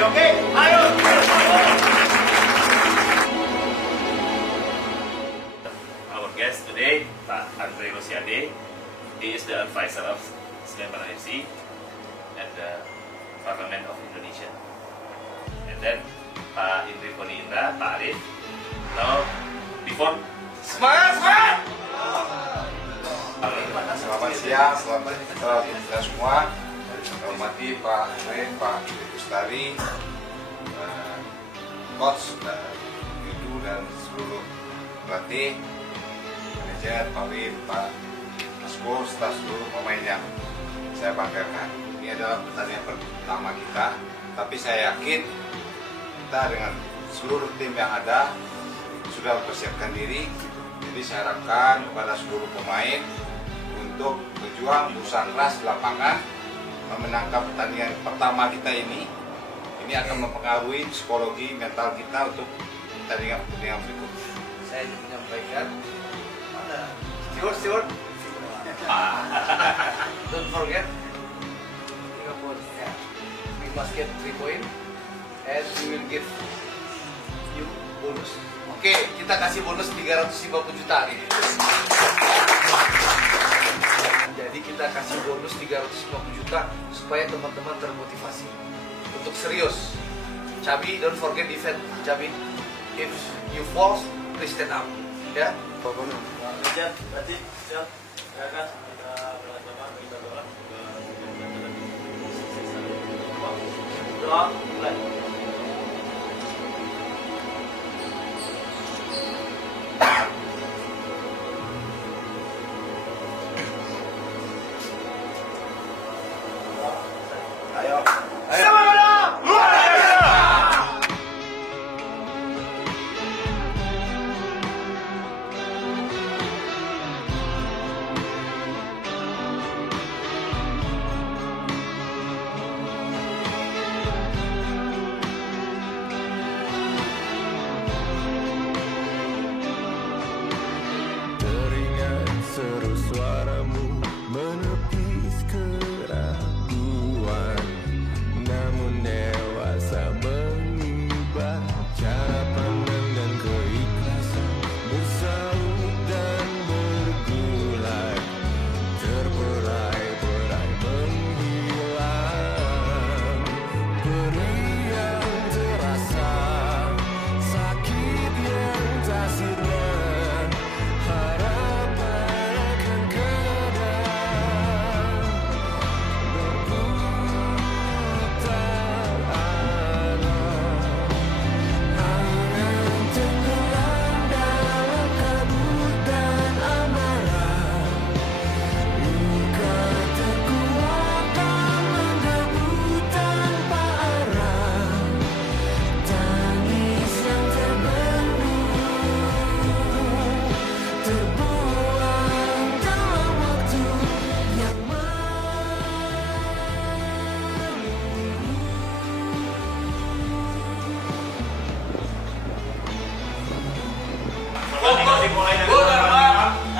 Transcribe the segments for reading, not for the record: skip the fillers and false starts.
oke? Ayo. Our guest today, Pak Andre Rosiade. He is the advisor of Sleman FC and the Parliament of Indonesia. And then Pak Indri Poni Indra, Pak Arif. Now, before semangat! Selamat siang, selamat kita semua. Hormati Pak Andre, Pak Kustari, coach, Yudu dan seluruh pelatih, manajer, Pak Wim, Pak Asko, serta seluruh pemain yang saya banggakan. Ini adalah pertandingan pertama kita, tapi saya yakin kita dengan seluruh tim yang ada sudah mempersiapkan diri. Jadi saya harapkan kepada seluruh pemain untuk berjuang berusaha keras di lapangan, memenangkan pertandingan pertama kita ini. Ini akan mempengaruhi psikologi mental kita untuk pertandingan berikutnya. Saya ingin menyampaikan pada Stewart, don't forget we must get 3 points and we will give you bonus. Oke, kita kasih bonus 350 juta nih. Jadi kita kasih bonus 350 juta supaya teman-teman termotivasi untuk serius. Cabi, don't forget defend. Cabi, if you fall, please stand up. Ya. Siap, berarti siap. Silakan kita bersama kita doa mulai. Seru suaramu menepis keraguan, namun dewasa mengubah cara pandang dan keikhlasan, bersaut dan bergulai, terberai-berai menghilang, perih yang terasa, sakit yang tak sirna.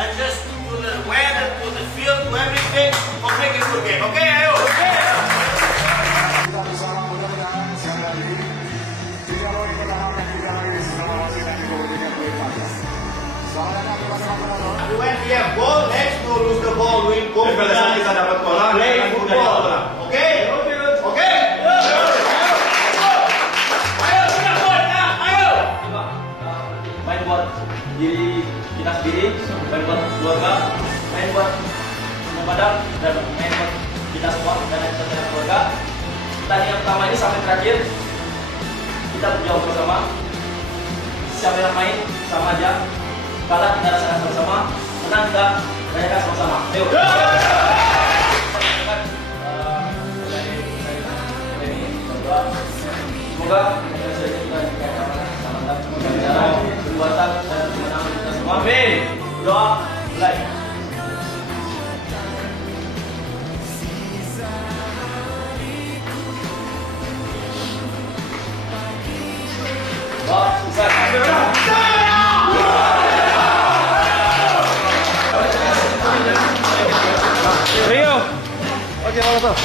Adjust to the weather, to the field, to everything. We'll make it good game. Okay, ayo. Kita bersama mudah-mudahan sekali lagi 3 poin pertama yang kita raih setelah masih nanti dengan poin 14. Selamat datang kepada teman-teman. When we have ball, let's not lose the ball. We go. Pada saat kita dapat bola, play football. Okay? Okay? Ayo, sudah bola. Ayo. Main buat diri kita sendiri, main buat keluarga, main buat pemadam, dan main buat kita semua dan keluarga. Pertandingan pertama ini sampai terakhir kita berjuang bersama. Siapa yang main sama aja, kalah kita rasakan sama-sama, menang kita rayakan sama-sama. Ayo. Semoga perbuatan dan kemenangan kita semua. Amin. Doa mulai. Doa selesai. Rio. Oke, kalau tuh.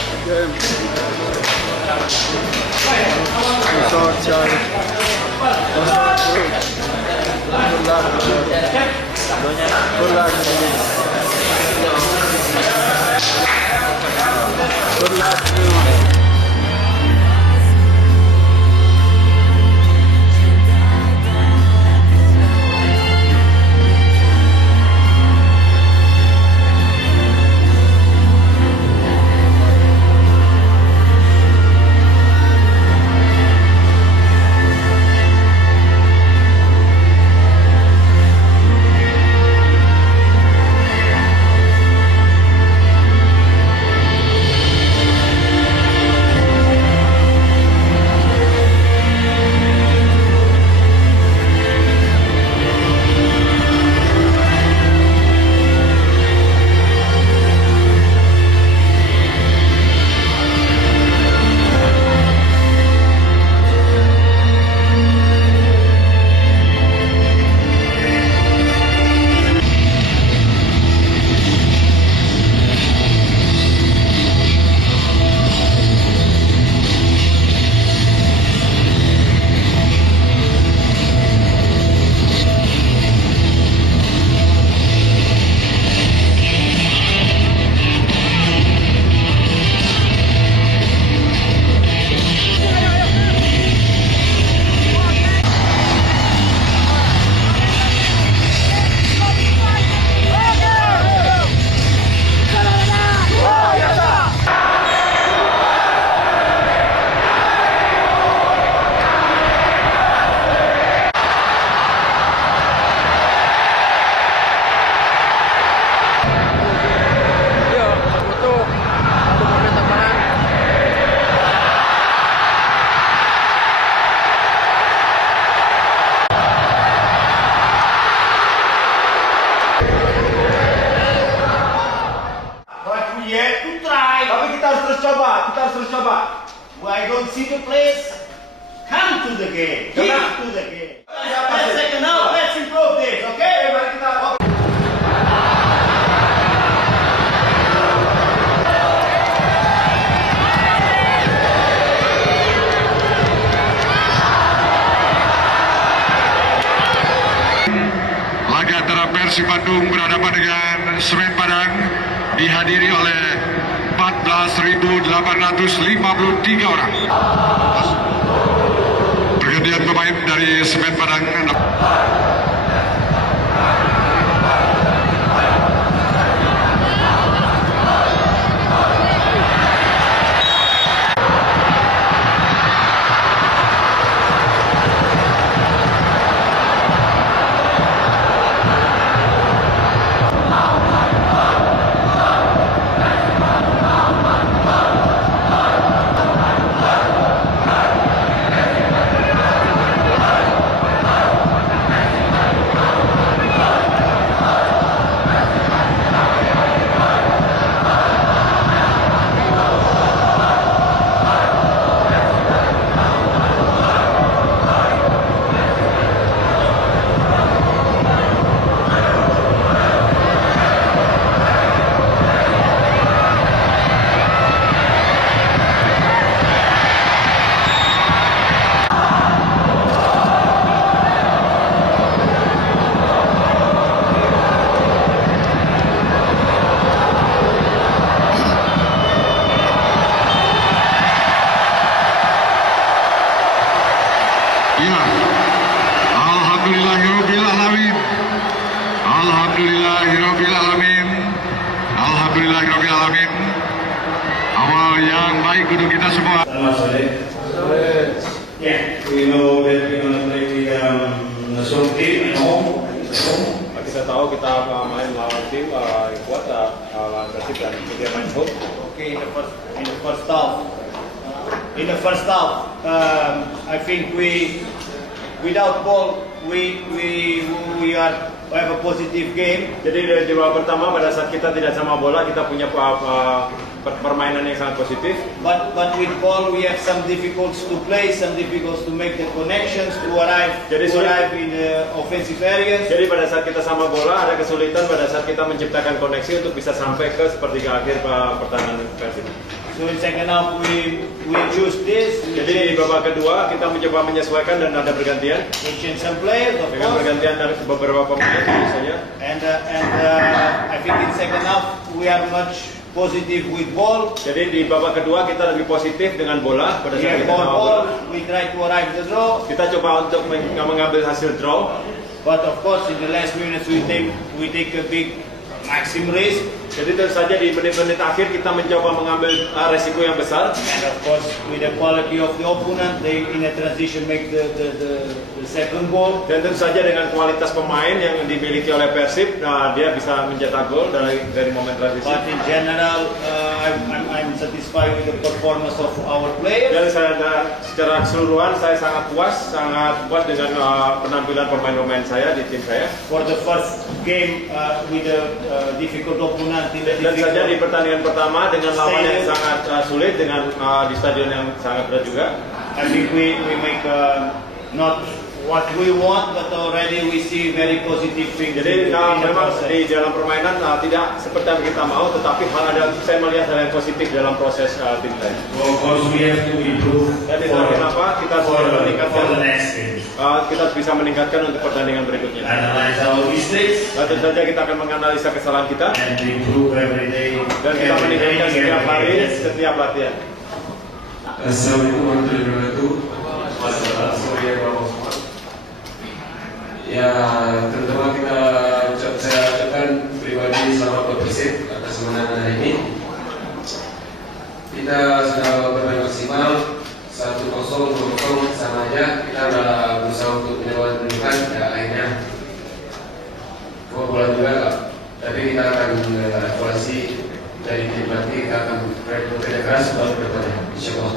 I don't see the place. Come to the game. Come to the game. Let's second now. Let's improve this, okay? Laga antara Persib Bandung berhadapan dengan Semen Padang dihadiri oleh 14.853 orang. Pergantian pemain dari Semen Padang. Ya, alhamdulillahirobbilalamin, alhamdulillahirobbilalamin, alhamdulillahirobbilalamin. Awal yang baik untuk kita semua. Selamat sore. Yeah, we know that we're gonna play the Nasrul team at home. Kita tahu kita main lawan tim yang kuat, lawan Persib dan kita main home. Okay, in the first half. I think without ball we have a positive game. Jadi di babak pertama pada saat kita tidak sama bola kita punya permainan yang sangat positif. But with ball we have some difficulties to play, some difficulties to make the connections, to arrive in the offensive areas. Jadi pada saat kita sama bola ada kesulitan pada saat kita menciptakan koneksi untuk bisa sampai ke sepertiga akhir pertahanan Persib. So So in second half we choose this. Jadi di babak kedua kita mencoba menyesuaikan dan ada bergantian. We change some players, of Dengan course. pergantian dari beberapa pemain misalnya. And I think in second half we are much positive with ball. Jadi di babak kedua kita lebih positif dengan bola pada We saat have kita more bawa ball. bola. We try to arrive the draw. Kita coba untuk mengambil hasil draw. But of course in the last minutes we take a big maximum risk. Jadi tentu saja di menit-menit akhir kita mencoba mengambil resiko yang besar. And of course with the quality of the opponent, they in a transition make the second goal. Dan tentu saja dengan kualitas pemain yang dimiliki oleh Persib, nah dia bisa mencetak gol dari momen transisi. But in general, I'm satisfied with the performance of our players. Dan secara keseluruhan saya sangat puas dengan penampilan pemain-pemain saya di tim saya. For the first game with a difficult opponent in the Dan saja di difficult pertandingan pertama dengan lawan yang stadium. sangat sulit dengan di stadion yang sangat berat juga. I think we make not what we want, but already we see very positive things Jadi in the memang process. di dalam permainan tidak seperti yang kita mau, tetapi saya melihat hal yang positif dalam proses tim saya. Of course, we have to improve Dan itulah kenapa kita harus meningkatkan, for the next game. kita bisa meningkatkan untuk pertandingan berikutnya. Analyze our mistakes Dan tentu saja kita akan menganalisa kesalahan kita and improve every day. dan kita meningkatkan setiap hari, Every day. setiap latihan. Assalamualaikum warahmatullahi wabarakatuh. Sorry ya Bapak semua. Ya, terutama saya ucapkan pribadi selamat buat Persib atas kemenangan hari ini. Kita sudah bermain maksimal 1-0, 2-0 sama aja. Kita sudah berusaha untuk menentukan, ya akhirnya bola juga. Tapi kita akan evaluasi dari tim nanti, kita akan bekerja keras untuk berdepannya, insya Allah.